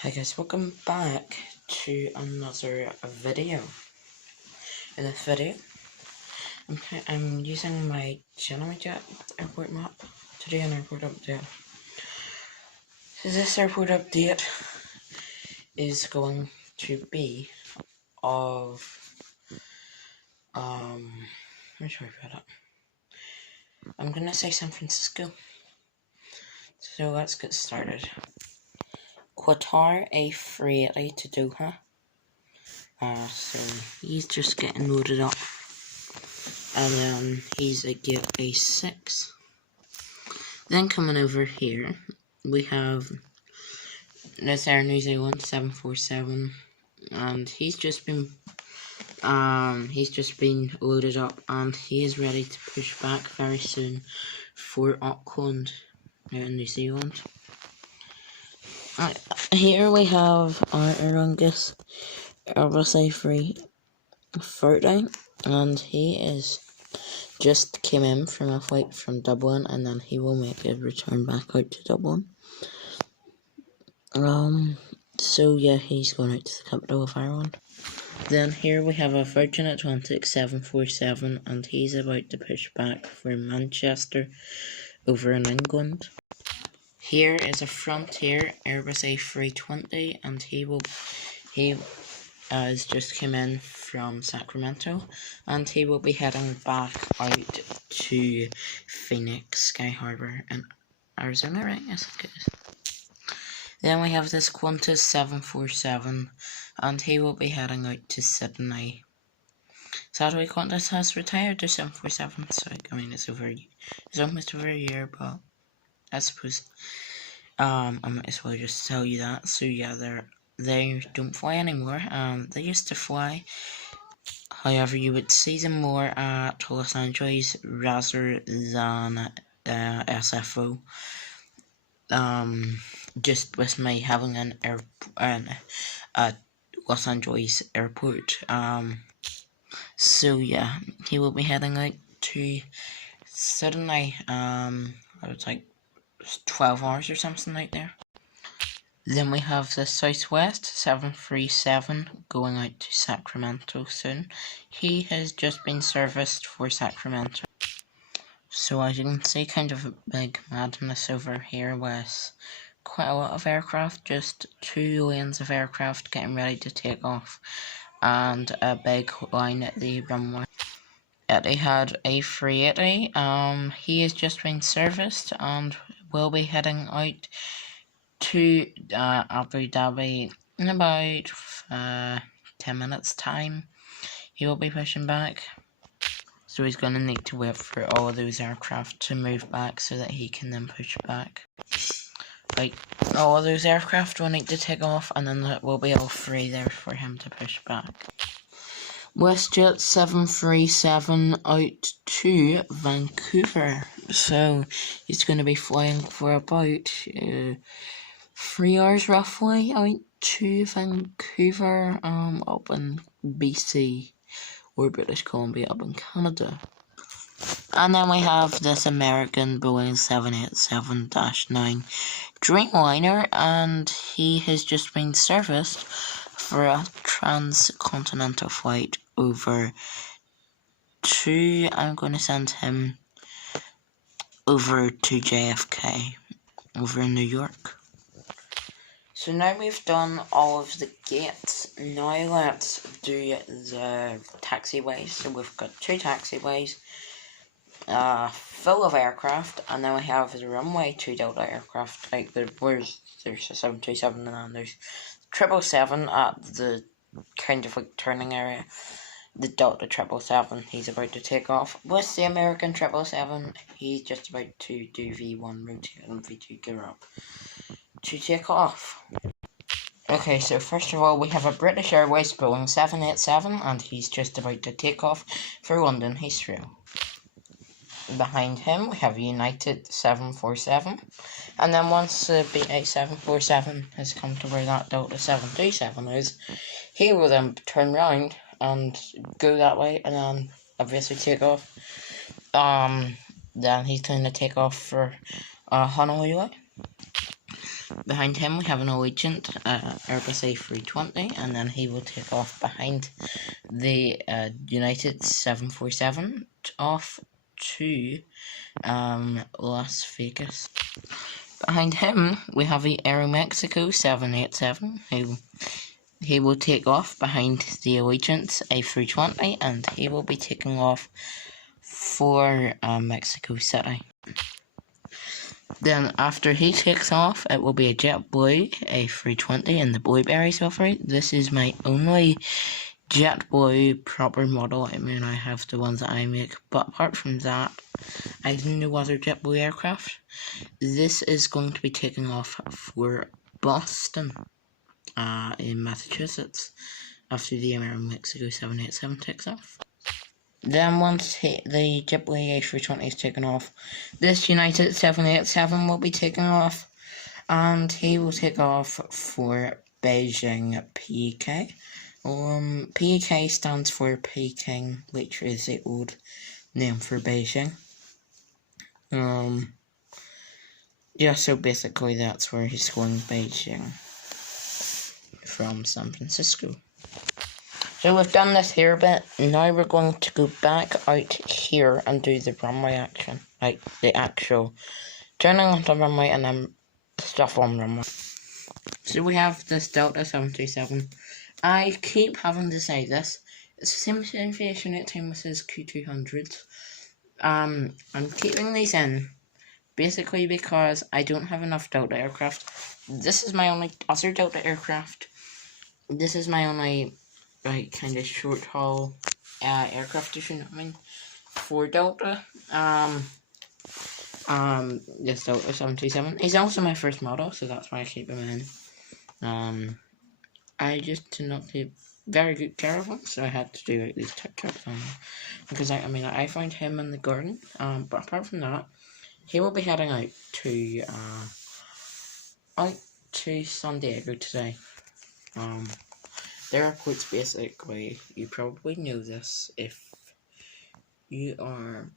Hi guys, welcome back to another video. In this video, I'm using my Jet airport map to do an airport update. So this airport update is going to be of where should I put it? I'm gonna say San Francisco. So let's get started. Qatar A380 to Doha. So he's just getting loaded up. And then he's a gate A6. Then coming over here, we have this Air New Zealand 747, and he's just been loaded up, and he is ready to push back very soon for Auckland in New Zealand. Here we have our Airbus A330, and he is just came in from a flight from Dublin, and then he will make a return back out to Dublin. So yeah, he's going out to the capital of Ireland. Then here we have a Virgin Atlantic 747, and he's about to push back for Manchester over in England. Here is a Frontier Airbus A320, and he has just come in from Sacramento, and he will be heading back out to Phoenix Sky Harbor in Arizona, right? Yes, it is. Then we have this Qantas 747, and he will be heading out to Sydney. Sadly, Qantas has retired their 747, so I mean it's almost over a year, but I suppose I might as well just tell you that. So yeah, they don't fly anymore. They used to fly. However, you would see them more at Los Angeles rather than Sfo. Just with me having a Los Angeles airport. So yeah, he will be heading out to Sydney. It's like 12 hours or something like there. Then we have the Southwest 737 going out to Sacramento soon. He has just been serviced for Sacramento. So as you can see, kind of a big madness over here with quite a lot of aircraft, just 2 lanes of aircraft getting ready to take off, and a big line at the runway. Etihad A380, he has just been serviced and will be heading out to Abu Dhabi in about 10 minutes time. He will be pushing back, so he's going to need to wait for all of those aircraft to move back so that he can then push back. Like, all of those aircraft will need to take off, and then it will be all free there for him to push back. WestJet 737 out to Vancouver, so he's going to be flying for about 3 hours roughly out to Vancouver, up in BC, or British Columbia, up in Canada. And then we have this American Boeing 787-9 Dreamliner, and he has just been serviced for a transcontinental flight over to, I'm going to send him over to JFK, over in New York. So now we've done all of the gates, now let's do the taxiways. So we've got 2 taxiways, full of aircraft, and then we have the runway 2 Delta aircraft. Like there's a 727, and then there's 777 at the kind of like turning area. The Delta 777, he's about to take off. With the American 777, he's just about to do V1 rotate and V2 gear up to take off. Okay, so first of all, we have a British Airways Boeing 787, and he's just about to take off for London Heathrow. Behind him, we have a United 747, and then once the BA 747 has come to where that Delta 737 is, he will then turn round and go that way, and then obviously take off. Then he's going to take off for Honolulu. Behind him we have an Allegiant Airbus A320, and then he will take off behind the United 747 off to Las Vegas. Behind him we have the Aeromexico 787, he will take off behind the Allegiant A320, and he will be taking off for Mexico City. Then after he takes off, it will be a JetBlue A320 in the Blueberry livery. This is my only JetBlue proper model. I mean, I have the ones that I make, but apart from that, I have no other JetBlue aircraft. This is going to be taking off for Boston, in Massachusetts, after the Aeromexico 787 takes off. Then once the JetBlue A320 is taken off, this United 787 will be taken off, and he will take off for Beijing PK. PK stands for Peking, which is the old name for Beijing. Yeah, so basically that's where he's going, Beijing, from San Francisco. So we've done this here a bit. Now we're going to go back out here and do the runway action, like the actual turning on the runway and then stuff on runway. So we have this Delta 737. I keep having to say this. It's the same aviation unit team as his Q200s. I'm keeping these in basically because I don't have enough Delta aircraft. This is my only other Delta aircraft. This is my only kind of short haul aircraft, if you know what I mean, for Delta. This Delta 737 is also my first model, so that's why I keep him in. I just did not take very good care of him, so I had to do like these touch-ups on him, because I find him in the garden. But apart from that, he will be heading out to San Diego today. The airport's basically, you probably know this if you are,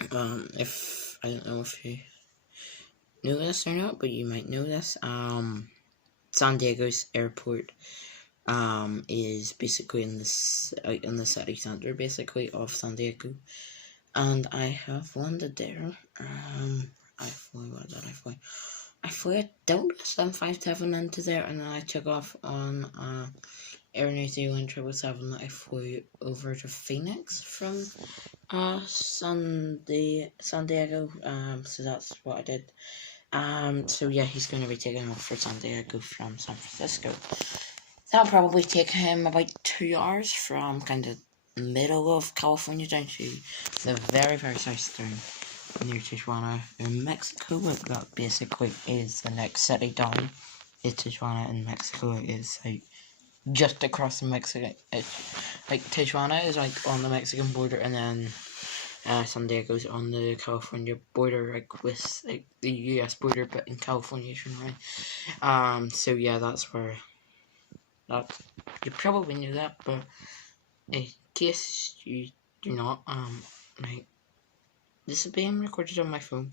if, I don't know if you know this or not, but you might know this. San Diego's airport is basically in the city center, basically, of San Diego, and I have landed there. I flew a Delta 757 into there, and then I took off on Air New Zealand 777 that I flew over to Phoenix from San Diego. So that's what I did. So yeah, he's going to be taking off for San Diego from San Francisco. That'll probably take him about 2 hours from kind of middle of California down to the very, very south down near Tijuana in Mexico. That basically is the next city down. Is Tijuana in Mexico. It is like just across the Mexican. Like Tijuana is like on the Mexican border, and then San Diego's on the California border, like with like the US border, but in California, right? So yeah, that's where. You probably knew that, but in case you do not, this is being recorded on my phone,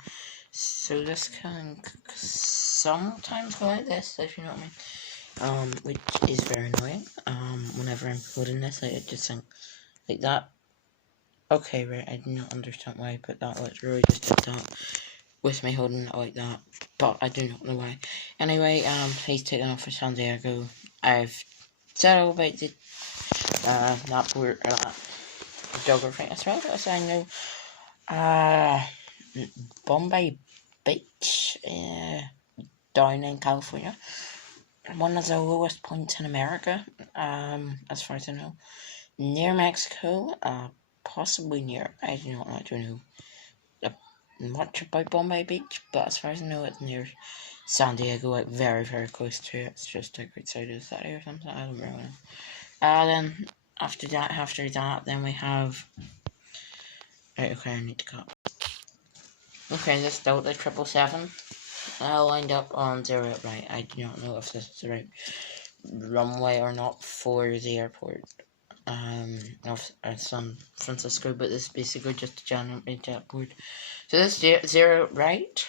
so this can sometimes go like this, if you know what I mean, which is very annoying. Whenever I'm holding this, I just think like that. Okay, right, I do not understand why I put that, literally just did that with me holding it like that, but I do not know why. Anyway, he's taking off for San Diego. I've said all about the that word geography as well as I know. Bombay Beach, down in California, one of the lowest points in America, as far as I know, near Mexico, possibly near, I don't know much about Bombay Beach, but as far as I know, it's near San Diego, like very, very close to it. It's just like outside of the city or something, I don't really know. Then after that, then we have, right, okay, I need to cut. Okay, this Delta 777, lined up on 0, right, I do not know if this is the right runway or not for the airport, of San Francisco, but this is basically just a general airport. So this 0 right,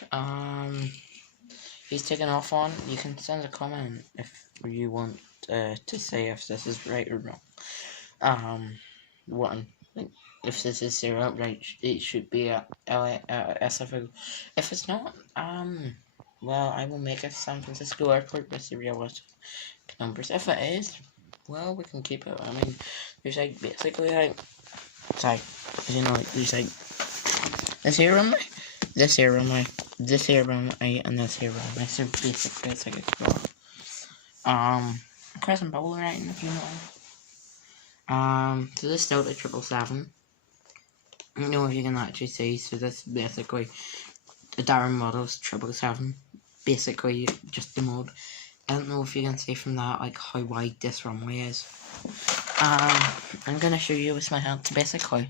he's taken off on, you can send a comment if you want to say if this is right or wrong. One, if this is zero, right, it should be at SFO. If it's not, well, I will make a San Francisco Airport with the realistic numbers. If it is, well, we can keep it. I mean, there's like basically like, sorry, you know, like there's like this here runway, this here runway, this here runway, and this here runway. So basically, it's like a car. Crescent Bowl right, if you know. So this is Delta 777. I don't know if you can actually see. So this is basically the Darren Models 777. Basically, just the mode. I don't know if you can see from that, like, how wide this runway is. I'm gonna show you with my hand. So basically,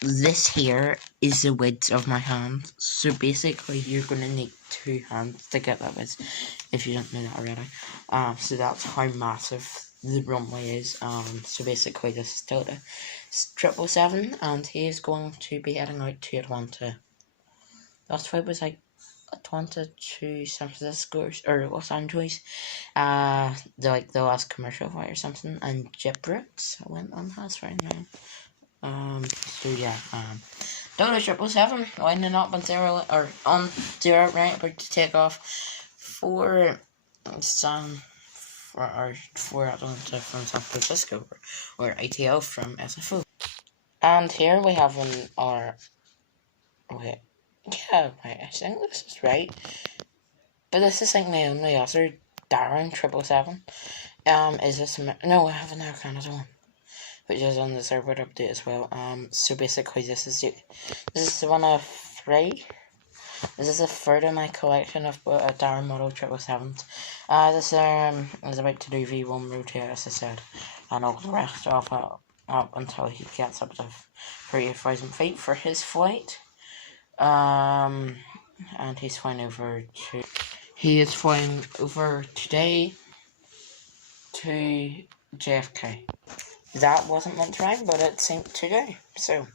this here is the width of my hand. So basically, you're gonna need 2 hands to get that width, if you don't know that already. So that's how massive the runway is. So basically, this is Delta 777, and he is going to be heading out to Atlanta. Last flight was like Atlanta to San Francisco or Los Angeles. The last commercial flight or something, and JetBrooks went on has right now. So yeah, Delta 777 winding up on zero right, about to take off for Atlanta from San Francisco, or ATL from SFO. And here we have I think this is right. But this is like my only other Darren 777. Is this no? I have an Air Canada one, which is on this airport update as well. So basically, this is the one of 3. This is the third in my collection of Darren model 777s. This is about to do V1 rotate, as I said, and all the rest of it up until he gets up to 38,000 feet for his flight. And he's flying over to. He is flying over today to JFK. That wasn't meant to rhyme, but it seemed to do. So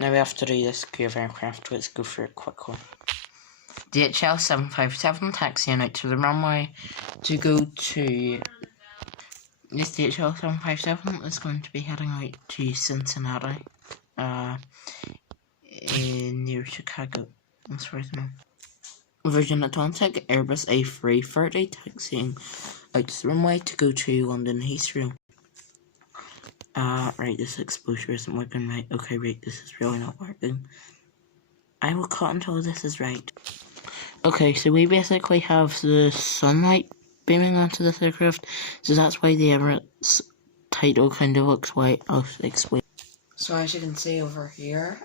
now we have to do this crew of aircraft. Let's go through it quickly. DHL 757 taxiing out to the runway to go to. This DHL 757 is going to be heading out to Cincinnati, near Chicago. That's right now. Virgin Atlantic Airbus A330 taxiing out to the runway to go to London Heathrow. Right, this exposure isn't working right. Okay, right, this is really not working. I will cut until this is right. Okay, so we basically have the sunlight beaming onto this aircraft, so that's why the Emirates title kind of looks white. I'll explain. So as you can see over here,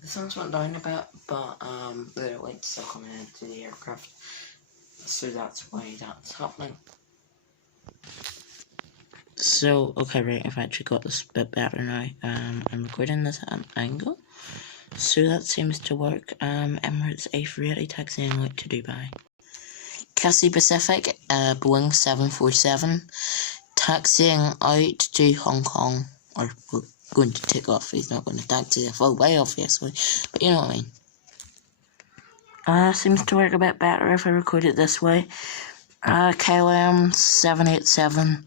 the sun's went down a bit, but the light's still coming into the aircraft, so that's why that's happening. So, okay, right, I've actually got this a bit better now. I'm recording this at an angle, so that seems to work. Emirates A380 taxiing out to Dubai. Cathay Pacific, Boeing 747, taxiing out to Hong Kong, or going to take off. He's not going to taxi the full way, obviously, but you know what I mean. Seems to work a bit better if I record it this way. KLM 787,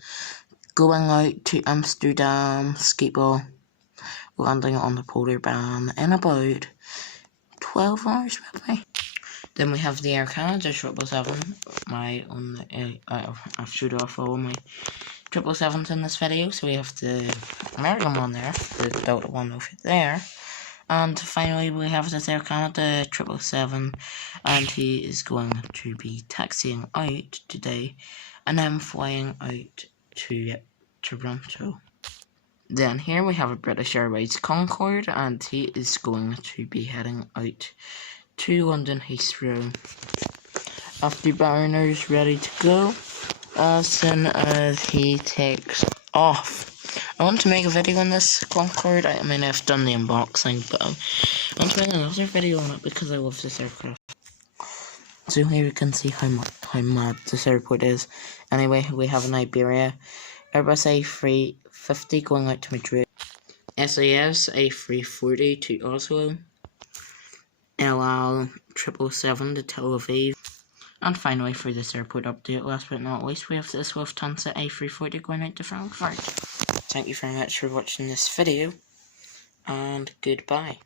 going out to Amsterdam, Schiphol, landing on the polar band in about 12 hours maybe. Then we have the Air Canada 777. I've showed off all my 777s in this video, so we have the American one there, the Delta one over there, and finally we have this Air Canada 777, and he is going to be taxiing out today, and then flying out to Toronto. Then here we have a British Airways Concorde, and he is going to be heading out to London Heathrow. After Barriner's ready to go, as soon as he takes off. I want to make a video on this Concorde. I mean, I've done the unboxing, but I want to make another video on it because I love this aircraft. So here you can see how mad this airport is. Anyway, we have an Iberia Airbus A350 going out to Madrid, SAS A340 to Oslo, LL 777 to Tel Aviv, And finally, for this airport update, last but not least, we have the Lufthansa A340 going out to Frankfurt. Thank you very much for watching this video, and goodbye.